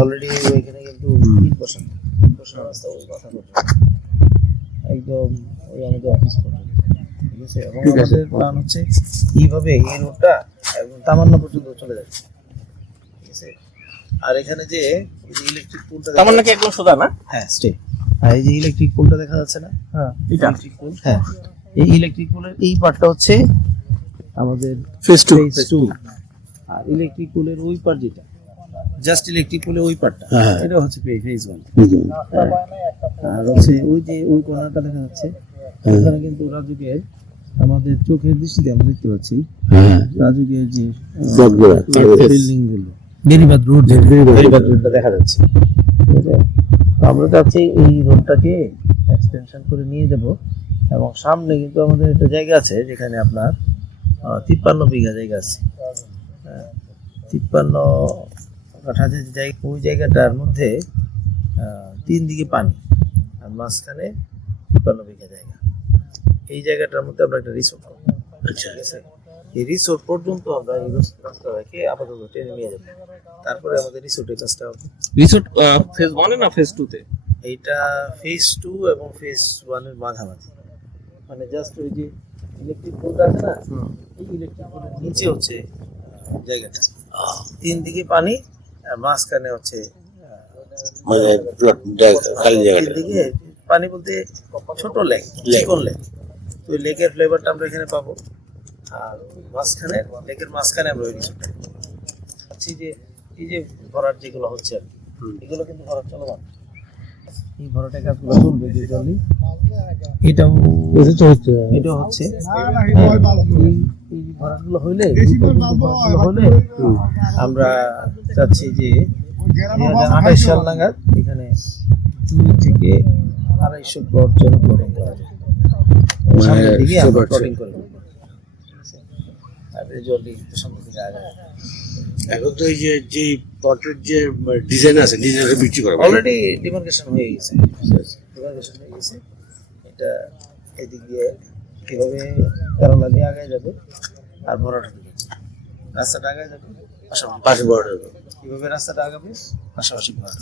Already ওইখানে কিন্তু ইট বসানো রাস্তা ওই কথা পর্যন্ত একদম ওই আমাদের অফিস পর্যন্ত, ঠিক আছে। এবং আমাদের প্ল্যান হচ্ছে এইভাবে এই রোডটা একদম তামান্না পর্যন্ত চলে যাচ্ছে, ঠিক আছে। আর এখানে যে ইলেকট্রিক পোলটা তামান্না কি একদম সোজা না? হ্যাঁ স্টে। আর এই যে ইলেকট্রিক পোলটা দেখা যাচ্ছে না, হ্যাঁ এটা ইলেকট্রিক পোল, হ্যাঁ এই ইলেকট্রিক পোলের এই পার্টটা হচ্ছে আমাদের ফেজ 2। আর ইলেকট্রিক পোলের ওই পার্ট যেটা জাস্ট ইলেকট্রিক পোলের ওই পার্টটা এটা হচ্ছে ফেজ 1। আর হচ্ছে ওই যে ওই কর্নারটা দেখা যাচ্ছে ওখানে কিন্তু রাজুকের আমাদের চোখের দৃষ্টিতে আমরা দেখতে পাচ্ছি রাজুকের যে বিল্ডিং গুলো বেরিবাদ রোডটা দেখা যাচ্ছে, ঠিক আছে। তো আমরা চাচ্ছি এই রোডটাকে এক্সটেনশন করে নিয়ে যাব এবং সামনে কিন্তু আমাদের একটা জায়গা আছে যেখানে আপনার 53 বিঘা জায়গা আছে, 53 কাঠা যে জায়গা, ওই জায়গাটার মধ্যে 3 দিকে পানি আর মাঝখানে 53 বিঘা জায়গা। এই জায়গাটার মধ্যে আমরা একটা রিসোর্ট করবো, ঠিক আছে। এই রিসোর্ট পর্যন্ত আমরা এই রাস্তা রেখে আপাতত টেনে নিয়ে যাবো, তারপরে আমাদের রিসোর্টের কাজটা হবে। রিসোর্ট ফেজ 1 এ না ফেজ 2 তে? এইটা ফেজ 2 এবং ফেজ 1 এর মাঝামাঝি, মানে জাস্ট ওই যে ইলেকট্রিক পোলটা আছে না, এই ইলেকট্রিক পোলের নিচে হচ্ছে জায়গাটা, 3 দিকে পানি আর মাঝখানে হচ্ছে মানে খালি জায়গাটা। 3 দিকে পানি বলতে ছোট লেক, চিকন লেক। তো ওই লেকের ফ্লেভারটা আমরা এখানে পাবো। আর মাঝখানে লেকের মাঝখানে আমরা ওই রিসোর্টটা আছি যে এই যে ভরাট যেগুলো হচ্ছে আর এগুলো কিন্তু ভরাট চলমান, এই ভরাটের কাজগুলো চলবে যে জলদি এটাও হচ্ছে এই ভরাটগুলো হইলে আমরা চাচ্ছি যে 2028 সাল নাগাদ এখানে 2 থেকে 250 প্লট যেন প্লটিং করা যায়, সামনের দিকে আমরা প্লটিং করে দেবো। আর জলদি সামনে দিকে আগায় এখন তো এই যে প্লটের যে ডিজাইন আছে ডিজাইনটা বিক্রি করা অলরেডি ডিমার্কেশন হয়ে গেছে, এটা এদিক দিয়ে কিভাবে কেরালা দিয়ে আগায় যাবে আর ভরাট রাস্তাটা আগায় যাবে, পাশাপাশি পাশে বড় কিভাবে রাস্তাটা আগাবে পাশাপাশি ভরাট।